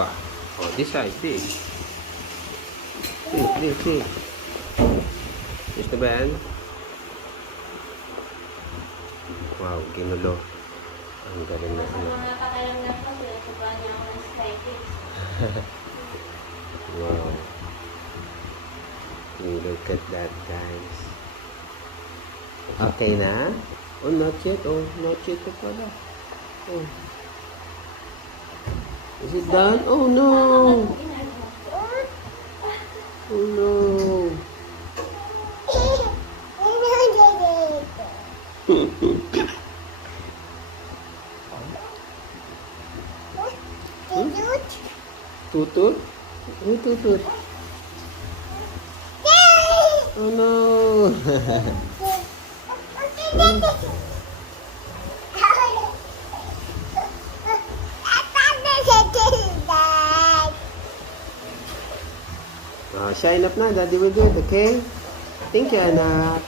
pa. Oh, this side, this. See. Gusto ba yan? Wow, ginulo. Ang galing na ano. Wow. Look at that, guys. Okay na? Oh, not yet. Oh, not yet pa pala. Oh. Is it done? Oh, no. Oh, no. Tutut? Oh, tutut. Oh, no. Shine up na. Daddy will do it, okay? Thank you, anak.